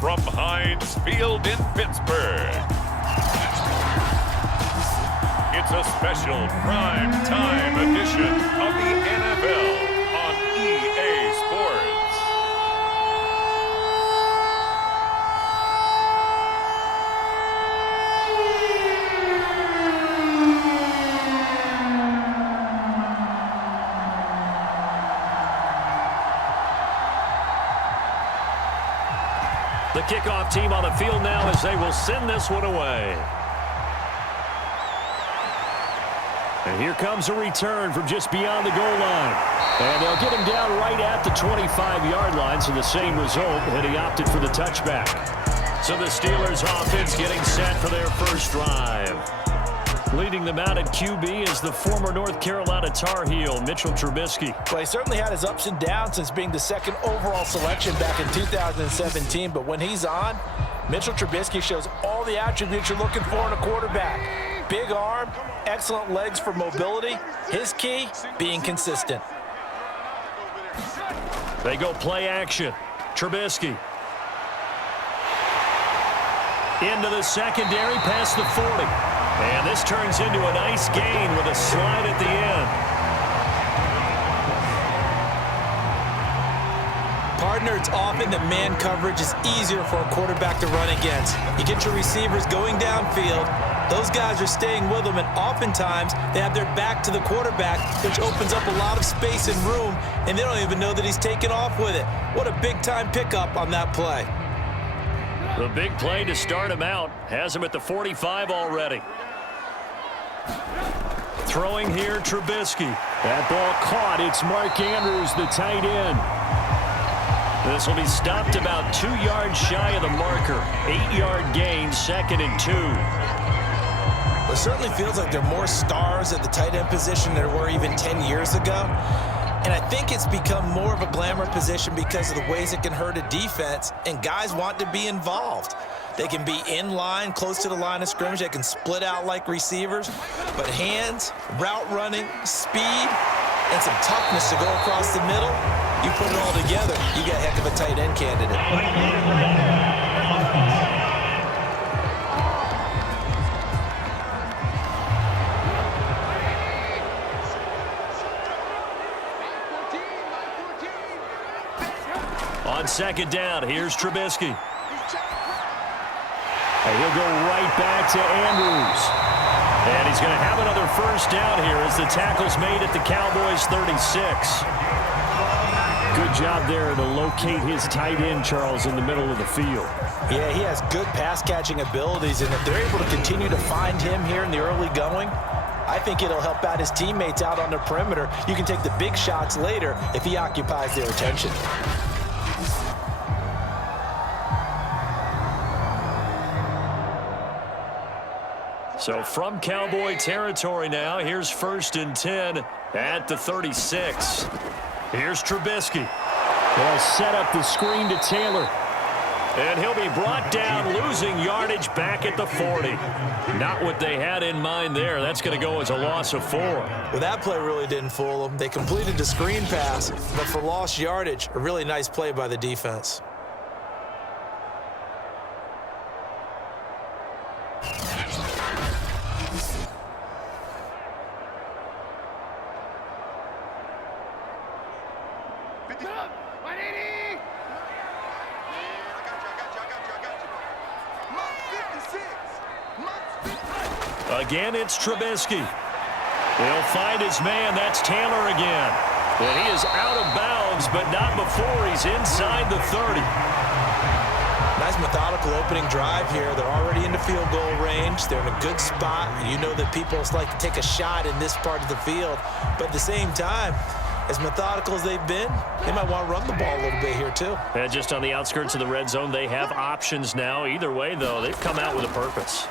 from Heinz Field in Pittsburgh. It's a special prime time edition of the NFL on EA Sports. The kickoff team on the field now as they will send this one away. And here comes a return from just beyond the goal line. And they'll get him down right at the 25-yard line, so the same result, and he opted for the touchback. So the Steelers offense getting set for their first drive. Leading them out at QB is the former North Carolina Tar Heel, Mitchell Trubisky. Well, he certainly had his ups and downs since being the second overall selection back in 2017. But when he's on, Mitchell Trubisky shows all the attributes you're looking for in a quarterback. Big arm, excellent legs for mobility. His key, being consistent. They go play action. Trubisky. Into the secondary, past the 40. And this turns into a nice gain with a slide at the end. Partner, it's often that man coverage is easier for a quarterback to run against. You get your receivers going downfield. Those guys are staying with them, and oftentimes they have their back to the quarterback, which opens up a lot of space and room, and they don't even know that he's taken off with it. What a big-time pickup on that play. The big play to start him out has him at the 45 already. Throwing here, Trubisky. That ball caught. It's Mark Andrews, the tight end. This will be stopped about 2 yards shy of the marker. 8-yard gain, 2nd and 2. It certainly feels like there are more stars at the tight end position than there were even 10 years ago. And I think it's become more of a glamour position because of the ways it can hurt a defense, and guys want to be involved. They can be in line, close to the line of scrimmage. They can split out like receivers. But hands, route running, speed, and some toughness to go across the middle, you put it all together, you got a heck of a tight end candidate. On second down, here's Trubisky. And he'll go right back to Andrews. And he's going to have another first down here as the tackle's made at the Cowboys 36. Good job there to locate his tight end, Charles, in the middle of the field. Yeah, he has good pass-catching abilities, and if they're able to continue to find him here in the early going, I think it'll help out his teammates out on the perimeter. You can take the big shots later if he occupies their attention. So from Cowboy territory now, here's 1st and 10 at the 36. Here's Trubisky. They'll set up the screen to Taylor. And he'll be brought down, losing yardage back at the 40. Not what they had in mind there. That's going to go as a loss of 4. Well, that play really didn't fool them. They completed the screen pass, but for lost yardage, a really nice play by the defense. Again, it's Trubisky. He'll find his man. That's Taylor again. And he is out of bounds, but not before he's inside the 30. Nice methodical opening drive here. They're already in the field goal range. They're in a good spot. You know that people like to take a shot in this part of the field. But at the same time, as methodical as they've been, they might want to run the ball a little bit here too. And just on the outskirts of the red zone, they have options now. Either way, though, they've come out with a purpose.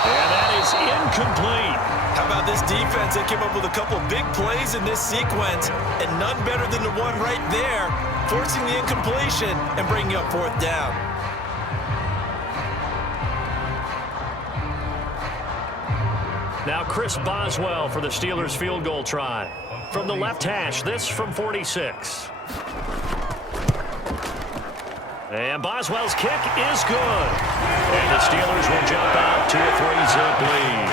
And that is incomplete. How about this defense? They came up with a couple big plays in this sequence, and none better than the one right there, forcing the incompletion and bringing up 4th down. Now Chris Boswell for the Steelers field goal try. From the left hash, this from 46. And Boswell's kick is good. And the Steelers will jump out to a 3-zip lead.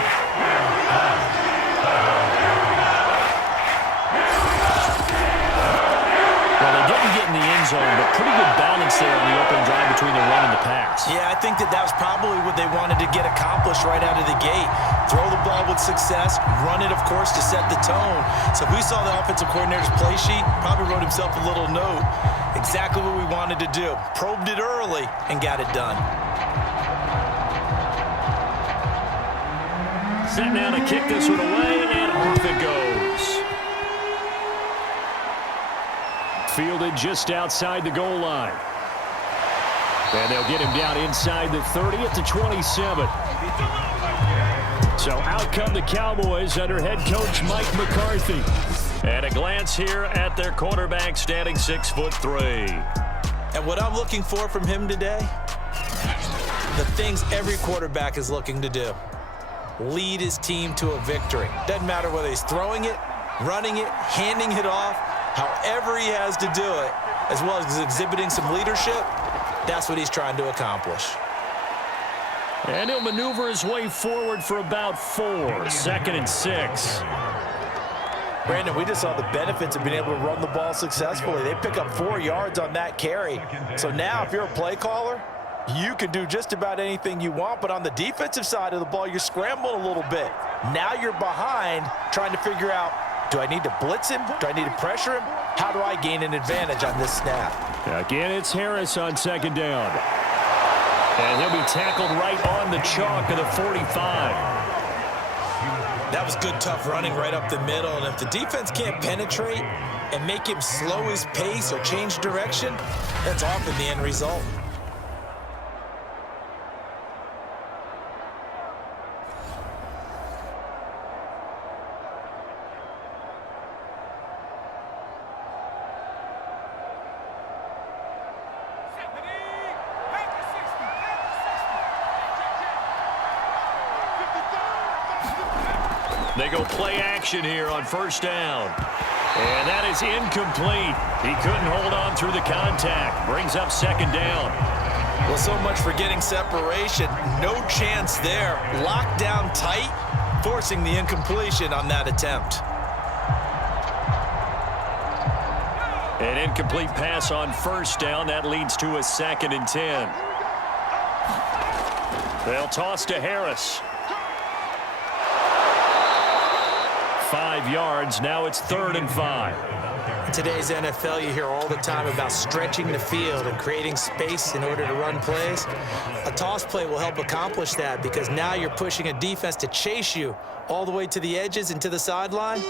Well, they didn't get in the end zone, but pretty good balance there on the opening drive between the run and the pass. Yeah, I think that was probably what they wanted to get accomplished right out of the gate. Throw the ball with success, run it, of course, to set the tone. So if we saw the offensive coordinator's play sheet, probably wrote himself a little note. Exactly what we wanted to do. Probed it early and got it done. Set now to kick this one away, and off it goes. Fielded just outside the goal line. And they'll get him down inside the 30 at the 27. So out come the Cowboys under head coach Mike McCarthy. And a glance here at their quarterback standing 6'3". And what I'm looking for from him today, the things every quarterback is looking to do. Lead his team to a victory. Doesn't matter whether he's throwing it, running it, handing it off, however he has to do it, as well as exhibiting some leadership, that's what he's trying to accomplish. And he'll maneuver his way forward for about 4. 2nd and 6. Brandon, we just saw the benefits of being able to run the ball successfully. They pick up 4 yards on that carry. So now if you're a play caller, you can do just about anything you want, but on the defensive side of the ball, you're scrambling a little bit. Now you're behind trying to figure out, do I need to blitz him? Do I need to pressure him? How do I gain an advantage on this snap? Again, it's Harris on 2nd down. And he'll be tackled right on the chalk of the 45. That was good, tough running right up the middle. And if the defense can't penetrate and make him slow his pace or change direction, that's often the end result. They go play action here on 1st down. And that is incomplete. He couldn't hold on through the contact. Brings up 2nd down. Well, so much for getting separation. No chance there. Locked down tight, forcing the incompletion on that attempt. An incomplete pass on 1st down. That leads to a 2nd and 10. They'll toss to Harris. 5 yards. Now it's 3rd and 5. In today's NFL, you hear all the time about stretching the field and creating space in order to run plays. A toss play will help accomplish that because now you're pushing a defense to chase you all the way to the edges and to the sideline.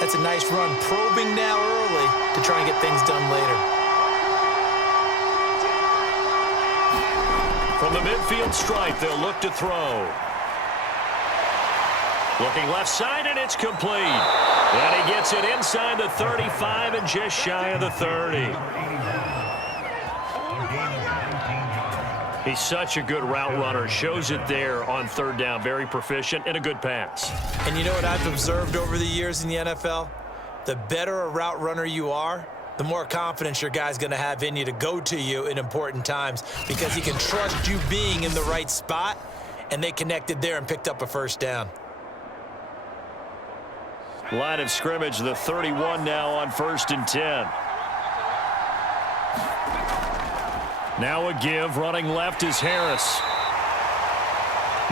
That's a nice run, probing now early to try and get things done later. From the midfield stripe, they'll look to throw. Looking left side, and it's complete. And he gets it inside the 35 and just shy of the 30. He's such a good route runner. Shows it there on 3rd down. Very proficient and a good pass. And you know what I've observed over the years in the NFL? The better a route runner you are, the more confidence your guy's going to have in you to go to you in important times because he can trust you being in the right spot, and they connected there and picked up a 1st down. Line of scrimmage, the 31 now on 1st and 10. Now a give, running left is Harris.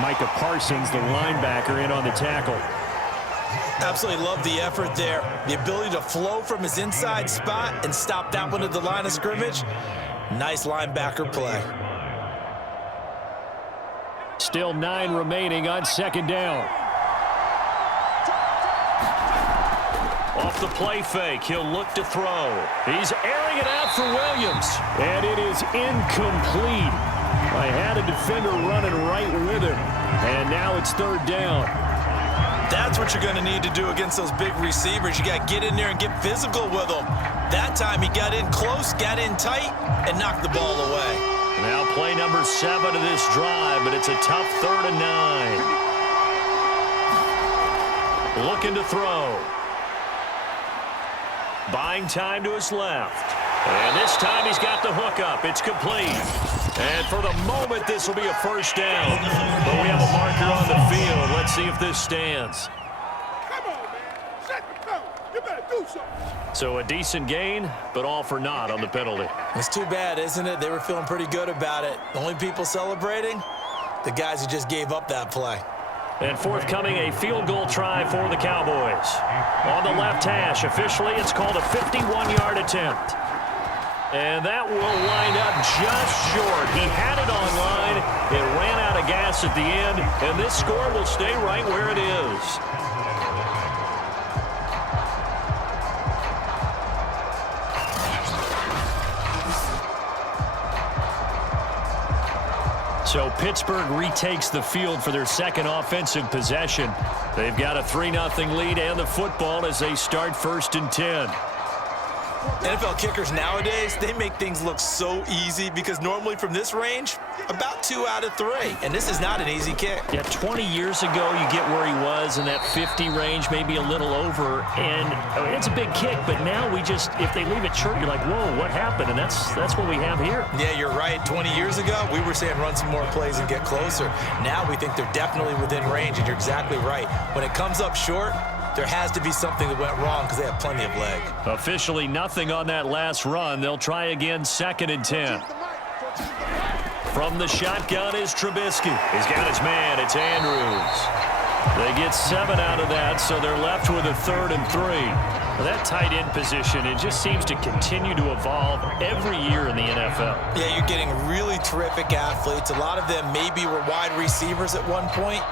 Micah Parsons, the linebacker, in on the tackle. Absolutely love the effort there. The ability to flow from his inside spot and stop that one at the line of scrimmage. Nice linebacker play. Still 9 remaining on 2nd down. Off the play fake, he'll look to throw. He's airing it out for Williams. And it is incomplete. I had a defender running right with him. And now it's 3rd down. That's what you're going to need to do against those big receivers. You got to get in there and get physical with them. That time he got in close, got in tight, and knocked the ball away. Now play number 7 of this drive, but it's a tough 3rd and 9. Looking to throw. Buying time to his left. And this time he's got the hook pickup. It's complete. And for the moment, this will be a first down. But we have a marker on the field. Let's see if this stands. Come on, man. Set the tone. You better do something. So a decent gain, but all for naught on the penalty. It's too bad, isn't it? They were feeling pretty good about it. The only people celebrating, the guys who just gave up that play. And forthcoming, a field goal try for the Cowboys. On the left hash, officially, it's called a 51-yard attempt. And that will wind up just short. He had it on line. It ran out of gas at the end, and this score will stay right where it is. So Pittsburgh retakes the field for their second offensive possession. They've got a 3-0 lead and the football as they start 1st and 10. NFL kickers nowadays, they make things look so easy because normally from this range, about 2 out of 3. And this is not an easy kick. Yeah, 20 years ago, you get where he was in that 50 range, maybe a little over. And I mean, it's a big kick, but now we just, if they leave it short, you're like, whoa, what happened? And that's what we have here. Yeah, you're right. 20 years ago, we were saying run some more plays and get closer. Now we think they're definitely within range, and you're exactly right. When it comes up short, there has to be something that went wrong because they have plenty of leg. Officially nothing on that last run. They'll try again 2nd and 10. From the shotgun is Trubisky. He's got his man. It's Andrews. They get 7 out of that, so they're left with a 3rd and 3. Well, that tight end position, it just seems to continue to evolve every year in the NFL. Yeah, you're getting really terrific athletes. A lot of them maybe were wide receivers at one point.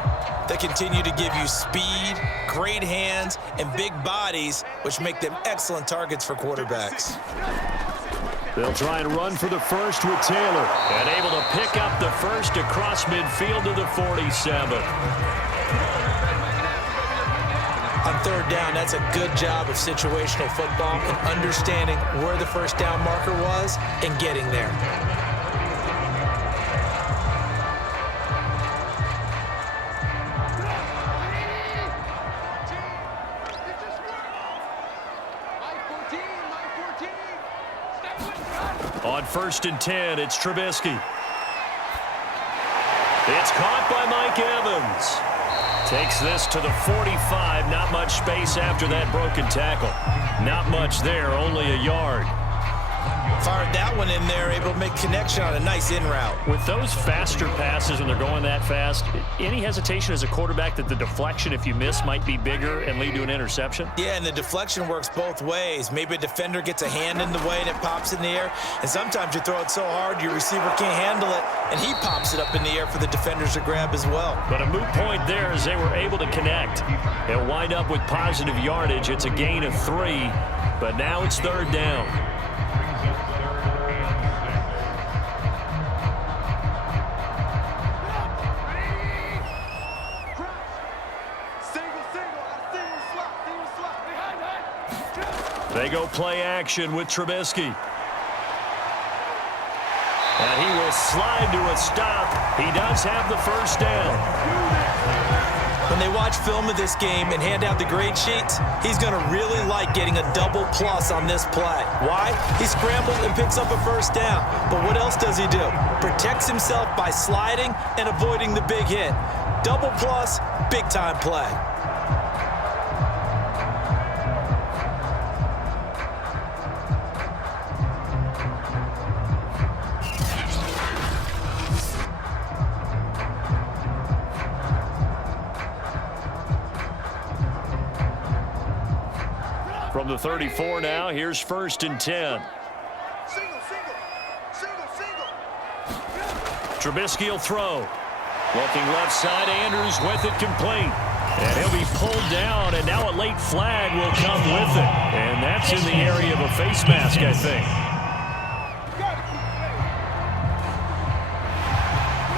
They continue to give you speed, great hands, and big bodies, which make them excellent targets for quarterbacks. They'll try and run for the first with Taylor. And able to pick up the first across midfield to the 47. On 3rd down, that's a good job of situational football and understanding where the first down marker was and getting there. On 1st and 10, it's Trubisky. It's caught by Mike Evans. Takes this to the 45. Not much space after that broken tackle. Not much there, only a yard. Fired that one in there, able to make connection on a nice in route. With those faster passes when they're going that fast, any hesitation as a quarterback that the deflection, if you miss, might be bigger and lead to an interception? Yeah, and the deflection works both ways. Maybe a defender gets a hand in the way and it pops in the air. And sometimes you throw it so hard your receiver can't handle it, and he pops it up in the air for the defenders to grab as well. But a moot point there as they were able to connect. They'll wind up with positive yardage. It's a gain of 3, but now it's 3rd down. They go play action with Trubisky. And he will slide to a stop. He does have the first down. When they watch film of this game and hand out the grade sheets, he's going to really like getting a double plus on this play. Why? He scrambles and picks up a first down. But what else does he do? Protects himself by sliding and avoiding the big hit. Double plus, big time play. From the 34 now, here's 1st and 10. Trubisky will throw. Looking left side, Andrews with it complete. And he'll be pulled down, and now a late flag will come with it. And that's in the area of a face mask, I think.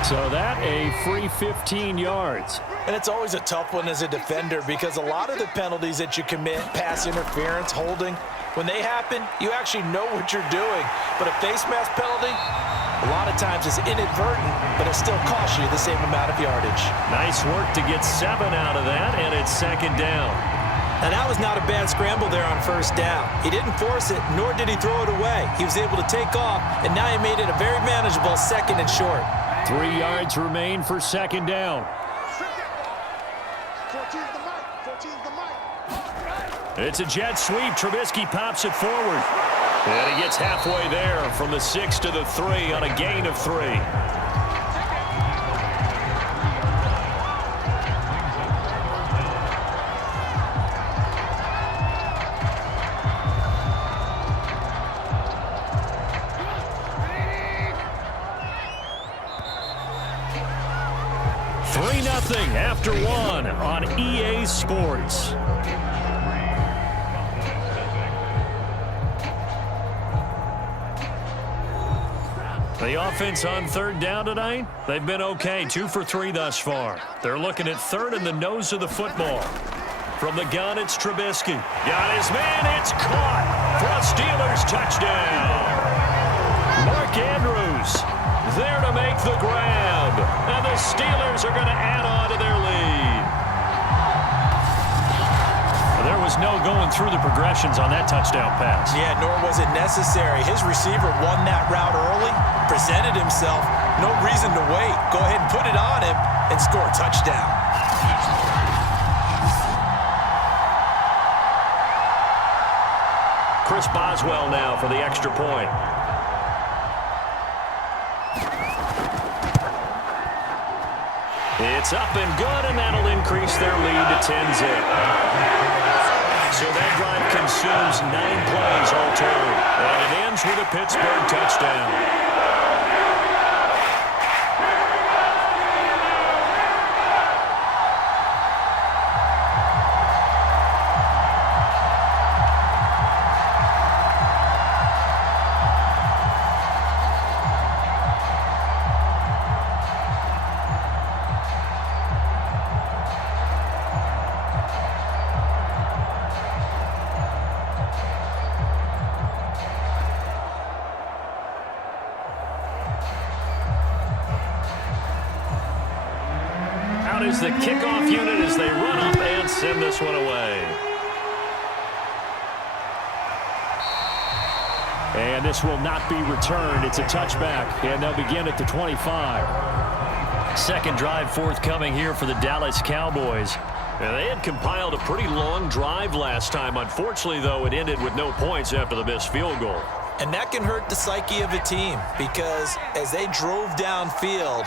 So that a free 15 yards. And it's always a tough one as a defender because a lot of the penalties that you commit, pass interference, holding, when they happen, you actually know what you're doing. But a face mask penalty, a lot of times is inadvertent, but it still costs you the same amount of yardage. Nice work to get 7 out of that, and it's 2nd down. Now, that was not a bad scramble there on first down. He didn't force it, nor did he throw it away. He was able to take off, and now he made it a very manageable 2nd and short. 3 yards remain for 2nd down. 14's the mic. 14's the mic. It's a jet sweep. Trubisky pops it forward. And he gets halfway there from the 6 to the 3 on a gain of 3. After 1 on EA Sports. The offense on 3rd down tonight, they've been okay. 2 for 3 thus far. They're looking at 3rd in the nose of the football. From the gun, it's Trubisky. Got his man, it's caught for a Steelers touchdown. Mark Andrews there to make the grab. And the Steelers are going to add on to their lead. There was no going through the progressions on that touchdown pass. Yeah, nor was it necessary. His receiver won that route early, presented himself. No reason to wait. Go ahead and put it on him and score a touchdown. Chris Boswell now for the extra point. It's up and good, and that'll increase their lead to 10-zip. So that drive consumes 9 plays all told, and it ends with a Pittsburgh touchdown. Is the kickoff unit as they run up and send this one away. And this will not be returned. It's a touchback, and they'll begin at the 25. Second drive forthcoming here for the Dallas Cowboys. And they had compiled a pretty long drive last time. Unfortunately, though, it ended with no points after the missed field goal. And that can hurt the psyche of a team because as they drove downfield,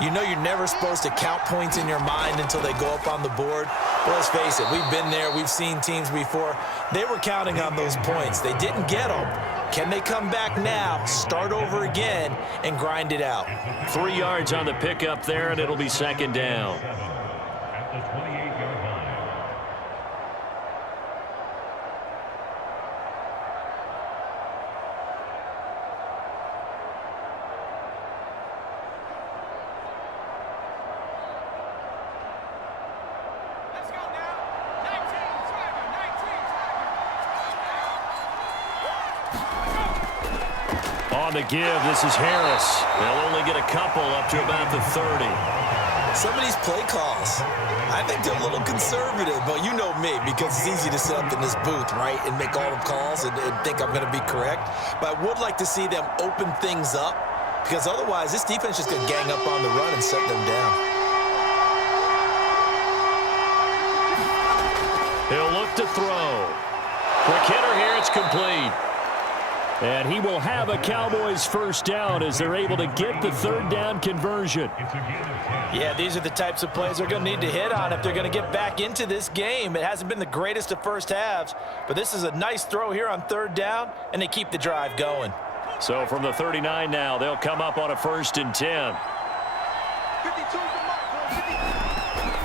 you know you're never supposed to count points in your mind until they go up on the board. Well, let's face it, we've been there. We've seen teams before. They were counting on those points. They didn't get them. Can they come back now, start over again, and grind it out? 3 yards on the pickup there, and it'll be 2nd down. At the 28-yard line. On the give, this is Harris. They'll only get a couple up to about the 30. Some of these play calls, I think they're a little conservative, but you know me, because it's easy to sit up in this booth, right, and make all the calls and think I'm going to be correct. But I would like to see them open things up, because otherwise this defense is just going to gang up on the run and shut them down. He'll look to throw. Quick hitter here, it's complete. And he will have a Cowboys first down as they're able to get the 3rd down conversion. Yeah, these are the types of plays they're going to need to hit on if they're going to get back into this game. It hasn't been the greatest of first halves, but this is a nice throw here on 3rd down, and they keep the drive going. So from the 39 now, they'll come up on a 1st and 10.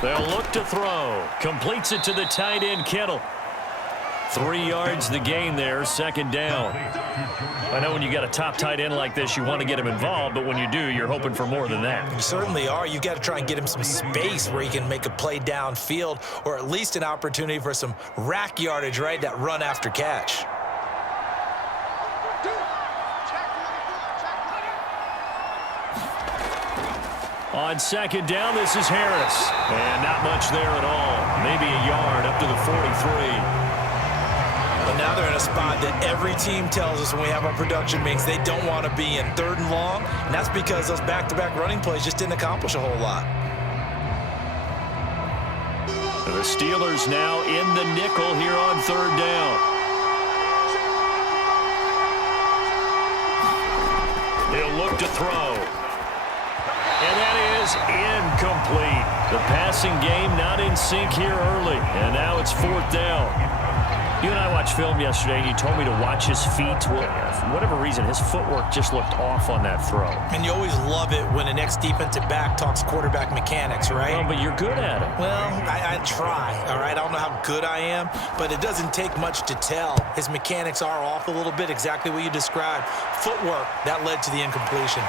They'll look to throw. Completes it to the tight end, Kittle. 3 yards the gain there, 2nd down. I know when you got a top tight end like this, you want to get him involved, but when you do, you're hoping for more than that. You certainly are. You got to try and get him some space where he can make a play downfield, or at least an opportunity for some rack yardage, right? That run after catch. On second down, this is Harris. And not much there at all. Maybe a yard up to the 43. Well, now they're in a spot that every team tells us when we have our production meetings they don't want to be in, 3rd and long. And that's because those back-to-back running plays just didn't accomplish a whole lot. The Steelers now in the nickel here on 3rd down. He'll look to throw. And that is incomplete. The passing game not in sync here early. And now it's 4th down. You and I watched film yesterday, and you told me to watch his feet. Well, for whatever reason, his footwork just looked off on that throw. And you always love it when the next defensive back talks quarterback mechanics, right? Well, but you're good at it. Well, I try, all right? I don't know how good I am, but it doesn't take much to tell. His mechanics are off a little bit, exactly what you described. Footwork, that led to the incompletion.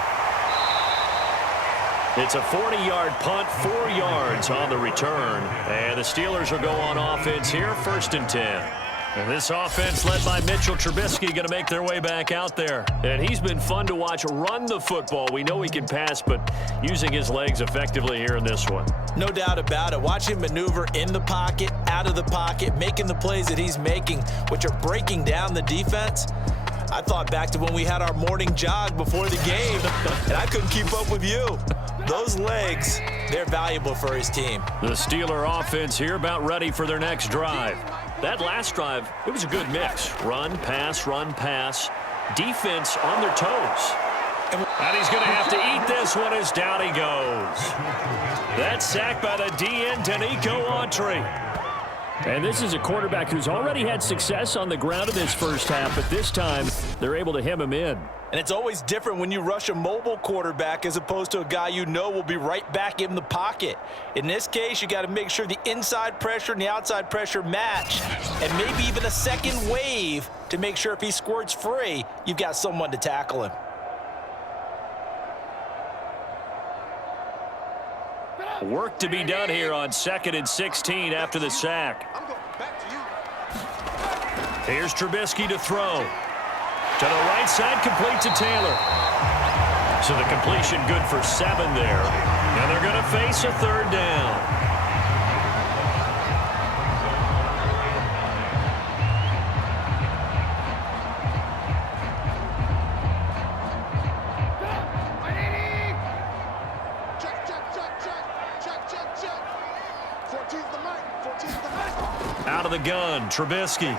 It's a 40-yard punt, 4 yards on the return. And the Steelers will go on offense here, 1st and 10. And this offense led by Mitchell Trubisky going to make their way back out there. And he's been fun to watch run the football. We know he can pass, but using his legs effectively here in this one. No doubt about it. Watch him maneuver in the pocket, out of the pocket, making the plays that he's making, which are breaking down the defense. I thought back to when we had our morning jog before the game, and I couldn't keep up with you. Those legs, they're valuable for his team. The Steeler offense here about ready for their next drive. That last drive, it was a good mix. Run, pass, defense on their toes. And he's going to have to eat this one as down he goes. That's sacked by the DN, Danico Autry. And this is a quarterback who's already had success on the ground in this first half, but this time they're able to hem him in. And it's always different when you rush a mobile quarterback as opposed to a guy you know will be right back in the pocket. In this case, you got to make sure the inside pressure and the outside pressure match, and maybe even a second wave to make sure if he squirts free, you've got someone to tackle him. Work to be done here on 2nd and 16 after the sack. Here's Trubisky to throw. To the right side, complete to Taylor. So the completion good for 7 there. And they're going to face a 3rd down. Out of the gun, Trubisky.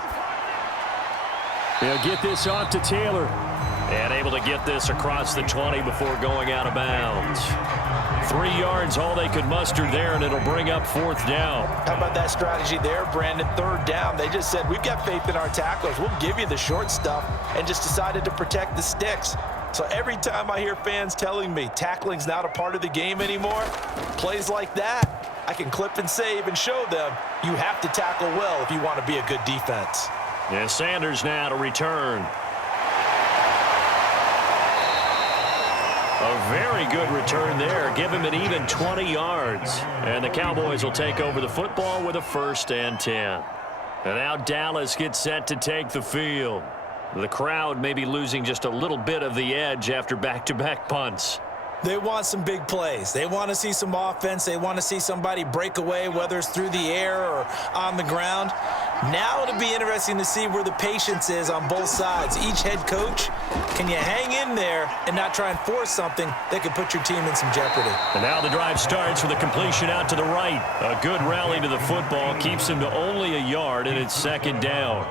They'll get this off to Taylor. And able to get this across the 20 before going out of bounds. 3 yards, all they could muster there, and it'll bring up 4th down. How about that strategy there, Brandon? 3rd down. They just said, we've got faith in our tacklers. We'll give you the short stuff, and just decided to protect the sticks. So every time I hear fans telling me tackling's not a part of the game anymore, plays like that, I can clip and save and show them you have to tackle well if you want to be a good defense. And Sanders now to return. A very good return there. Give him an even 20 yards. And the Cowboys will take over the football with a 1st and 10. And now Dallas gets set to take the field. The crowd may be losing just a little bit of the edge after back-to-back punts. They want some big plays. They want to see some offense. They want to see somebody break away, whether it's through the air or on the ground. Now it'll be interesting to see where the patience is on both sides. Each head coach, can you hang in there and not try and force something that could put your team in some jeopardy? And now the drive starts with a completion out to the right. A good rally to the football keeps him to only a yard, and it's 2nd down.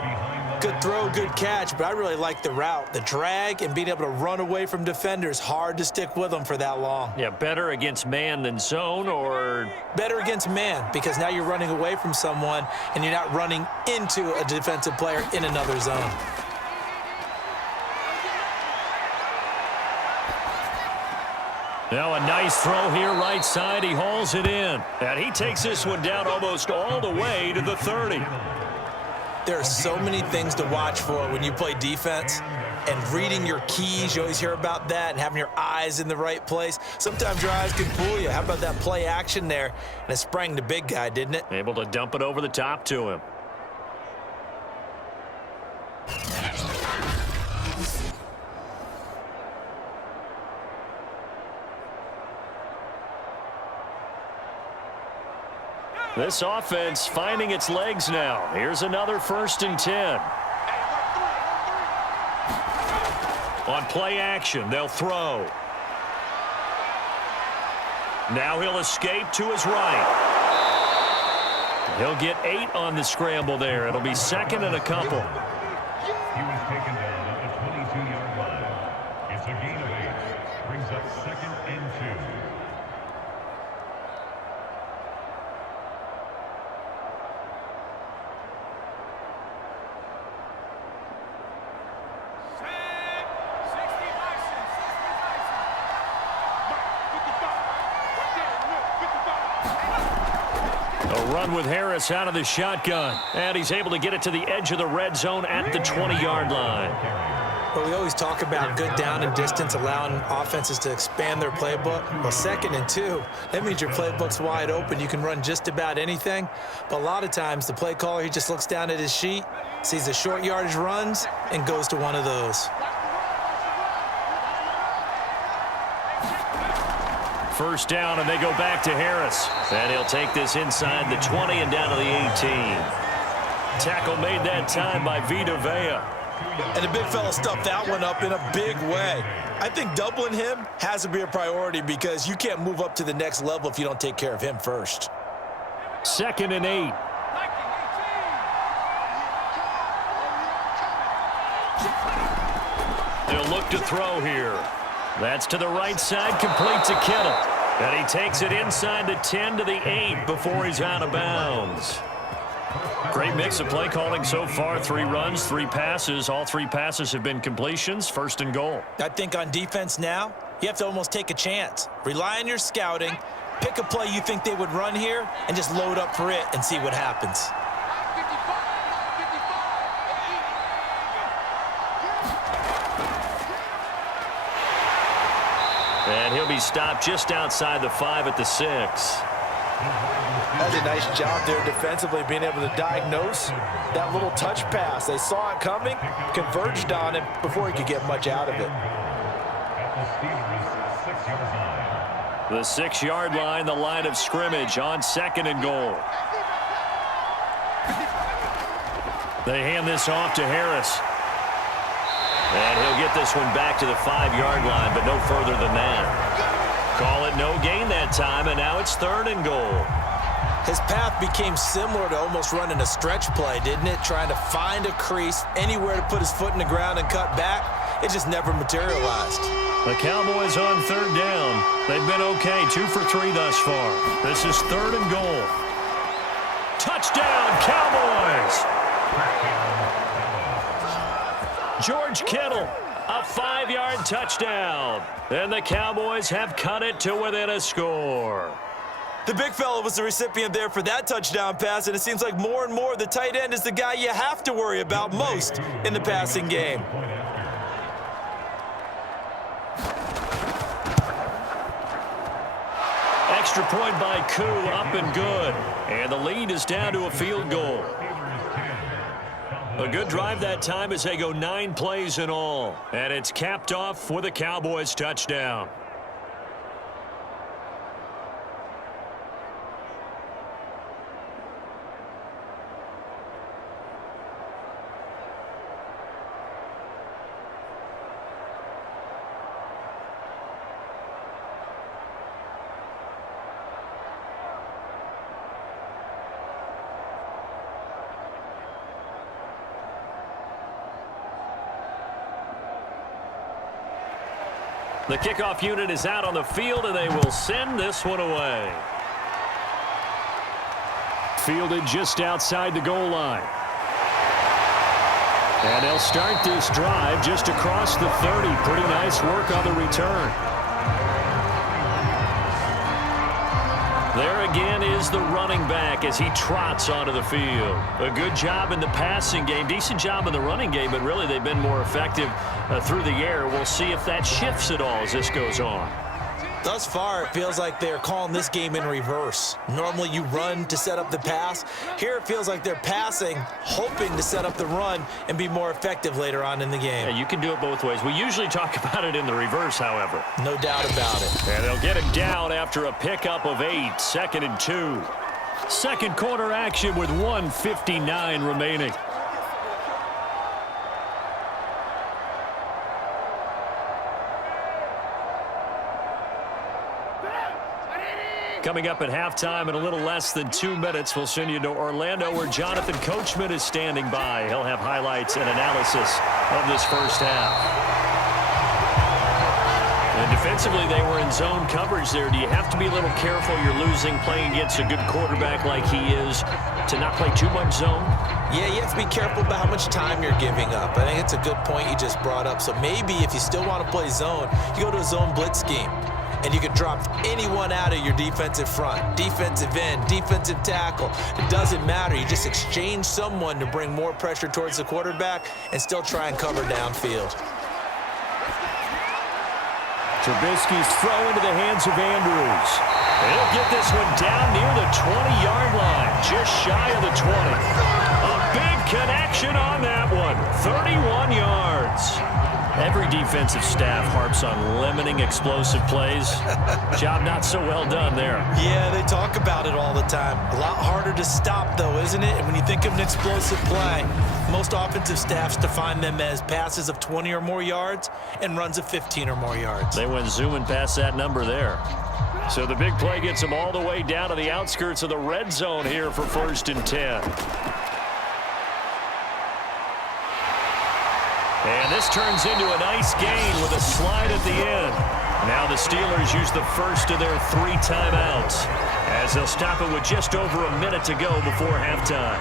Good throw, good catch, but I really like the route. The drag and being able to run away from defenders, hard to stick with them for that long. Yeah, better against man than zone, or? Better against man, because now you're running away from someone and you're not running into a defensive player in another zone. Now a nice throw here right side. He hauls it in. And he takes this one down almost all the way to the 30. There are so many things to watch for when you play defense, and reading your keys, you always hear about that, and having your eyes in the right place. Sometimes your eyes can fool you. How about that play action there? And it sprang the big guy, didn't it? Able to dump it over the top to him. This offense finding its legs now. Here's another 1st and 10. On play action, they'll throw. Now he'll escape to his right. He'll get 8 on the scramble there. It'll be 2nd and a couple. He was taken down at the 22-yard line. It's a gain of 8. Brings up 2nd and 2. A run with Harris out of the shotgun. And he's able to get it to the edge of the red zone at the 20-yard line. But we always talk about good down and distance, allowing offenses to expand their playbook. Well, 2nd and 2, that means your playbook's wide open. You can run just about anything. But a lot of times, the play caller, he just looks down at his sheet, sees the short yardage runs, and goes to one of those. First down, and they go back to Harris. And he'll take this inside the 20 and down to the 18. Tackle made that time by Vita Vea. And the big fella stuffed that one up in a big way. I think doubling him has to be a priority because you can't move up to the next level if you don't take care of him first. 2nd and 8. They'll look to throw here. That's to the right side, complete to Kittle. And he takes it inside the 10 to the 8 before he's out of bounds. Great mix of play calling so far. 3 runs, 3 passes. All 3 passes have been completions. 1st and goal. I think on defense now, you have to almost take a chance. Rely on your scouting, pick a play you think they would run here, and just load up for it and see what happens. And he'll be stopped just outside the 5 at the 6. That's a nice job there defensively, being able to diagnose that little touch pass. They saw it coming, converged on it before he could get much out of it. The 6-yard line, the line of scrimmage on 2nd and goal. They hand this off to Harris. And he'll get this one back to the 5-yard line, but no further than that. Call it no gain that time, and now it's 3rd and goal. His path became similar to almost running a stretch play, didn't it? Trying to find a crease, anywhere to put his foot in the ground and cut back. It just never materialized. The Cowboys on 3rd down. They've been okay, 2 for 3 thus far. This is 3rd and goal. Touchdown, Cowboys! George Kittle, a 5-yard touchdown. And the Cowboys have cut it to within a score. The big fella was the recipient there for that touchdown pass, and it seems like more and more the tight end is the guy you have to worry about most in the passing game. Extra point by Koo, up and good. And the lead is down to a field goal. A good drive that time as they go 9 plays in all. And it's capped off with a Cowboys touchdown. The kickoff unit is out on the field, and they will send this one away. Fielded just outside the goal line. And they'll start this drive just across the 30. Pretty nice work on the return. There again is the running back as he trots onto the field. A good job in the passing game, decent job in the running game, but really they've been more effective through the air. We'll see if that shifts at all as this goes on. Thus far, it feels like they're calling this game in reverse. Normally you run to set up the pass. Here it feels like they're passing, hoping to set up the run and be more effective later on in the game. Yeah, you can do it both ways. We usually talk about it in the reverse, however. No doubt about it. And they'll get him down after a pickup of 8, 2nd and 2. Second quarter action with 1:59 remaining. Coming up at halftime in a little less than 2 minutes, we'll send you to Orlando where Jonathan Coachman is standing by. He'll have highlights and analysis of this first half. And defensively, they were in zone coverage there. Do you have to be a little careful? You're losing, playing against a good quarterback like he is, to not play too much zone? Yeah, you have to be careful about how much time you're giving up. I think it's a good point you just brought up. So maybe if you still want to play zone, you go to a zone blitz scheme. And you can drop anyone out of your defensive front, defensive end, defensive tackle. It doesn't matter. You just exchange someone to bring more pressure towards the quarterback and still try and cover downfield. Trubisky's throw into the hands of Andrews. He'll get this one down near the 20-yard line, just shy of the 20. A big connection on that one, 31 yards. Every defensive staff harps on limiting explosive plays. Job not so well done there. Yeah, they talk about it all the time. A lot harder to stop, though, isn't it? And when you think of an explosive play, most offensive staffs define them as passes of 20 or more yards and runs of 15 or more yards. They went zooming past that number there. So the big play gets them all the way down to the outskirts of the red zone here for 1st and 10. And this turns into a nice gain with a slide at the end. Now the Steelers use the first of their 3 timeouts as they'll stop it with just over a minute to go before halftime.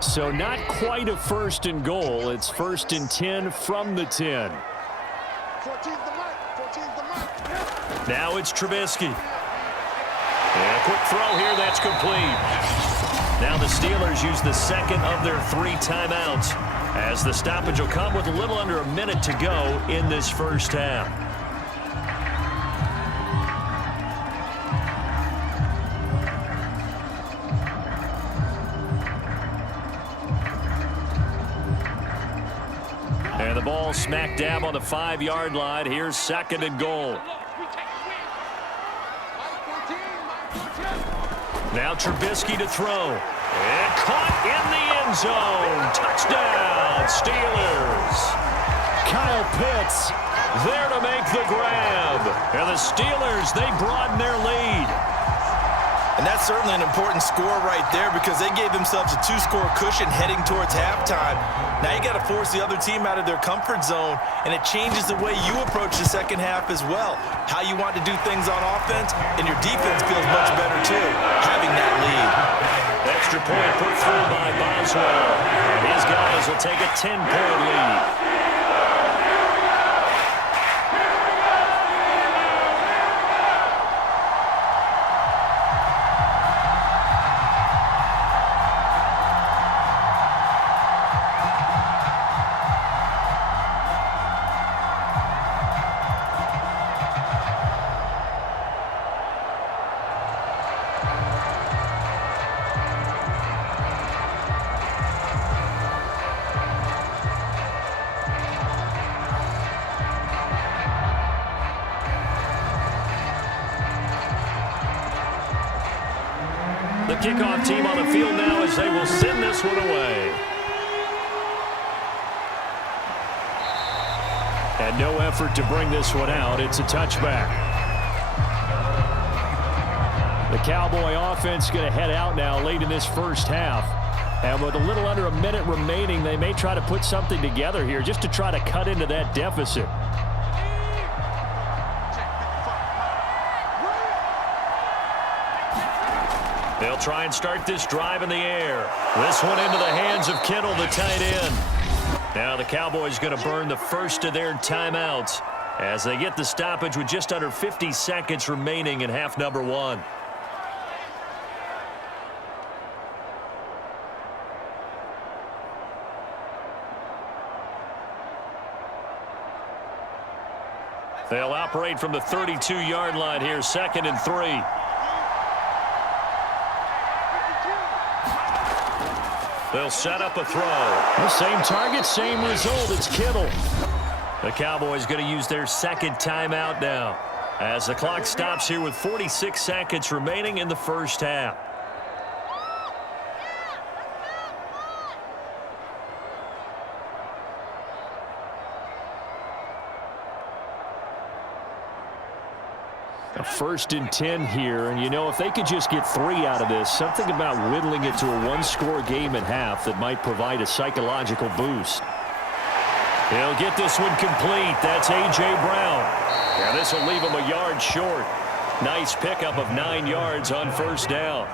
So not quite a 1st and goal. It's 1st and 10 from the 10. 14's the mic. 14's the mic. Now it's Trubisky. And a quick throw here, that's complete. Now the Steelers use the second of their 3 timeouts as the stoppage will come with a little under a minute to go in this first half. And the ball smack dab on the 5-yard line. Here's 2nd and goal. Now Trubisky to throw. And caught in the end zone. Touchdown, Steelers. Kyle Pitts there to make the grab. And the Steelers, they broaden their lead. And that's certainly an important score right there because they gave themselves a 2-score cushion heading towards halftime. Now you got to force the other team out of their comfort zone, and it changes the way you approach the second half as well. How you want to do things on offense, and your defense feels much better too, having that lead. Extra point put through by Boswell, and his guys will take a 10-point lead. The kickoff team on the field now as they will send this one away. And no effort to bring this one out. It's a touchback. The Cowboy offense going to head out now late in this first half. And with a little under a minute remaining, they may try to put something together here just to try to cut into that deficit. They'll try and start this drive in the air. This one into the hands of Kittle, the tight end. Now the Cowboys going to burn the first of their timeouts as they get the stoppage with just under 50 seconds remaining in half number 1. They'll operate from the 32-yard line here, 2nd and 3. They'll set up a throw. The same target, same result. It's Kittle. The Cowboys going to use their second timeout now as the clock stops here with 46 seconds remaining in the first half. A 1st and 10 here, and you know, if they could just get 3 out of this, something about whittling it to a one-score game at half that might provide a psychological boost. He'll get this one complete. That's A.J. Brown. Yeah, this will leave him a yard short. Nice pickup of 9 yards on first down.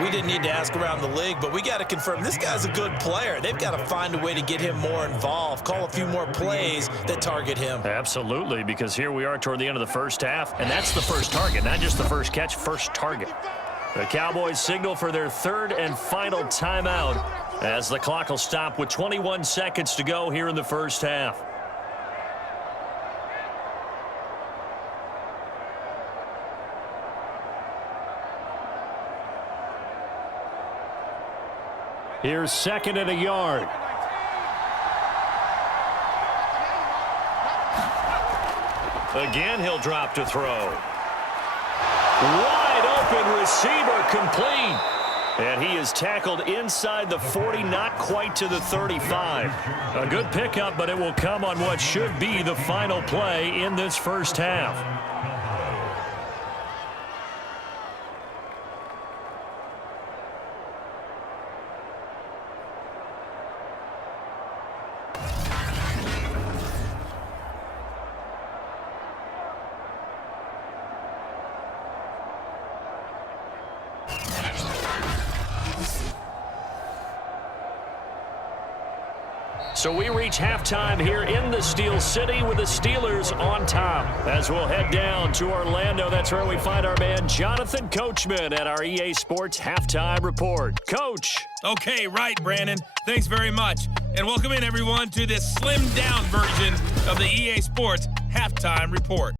We didn't need to ask around the league, but we got to confirm this guy's a good player. They've got to find a way to get him more involved, call a few more plays that target him. Absolutely, because here we are toward the end of the first half, and that's the first target, not just the first catch, first target. The Cowboys signal for their 3rd and final timeout as the clock will stop with 21 seconds to go here in the first half. Here's 2nd and a yard. Again, he'll drop to throw. Wide open receiver complete. And he is tackled inside the 40, not quite to the 35. A good pickup, but it will come on what should be the final play in this first half. So we reach halftime here in the Steel City with the Steelers on top. As we'll head down to Orlando, that's where we find our man Jonathan Coachman at our EA Sports Halftime Report. Coach. Okay, right, Brandon. Thanks very much. And welcome in, everyone, to this slimmed-down version of the EA Sports Halftime Report.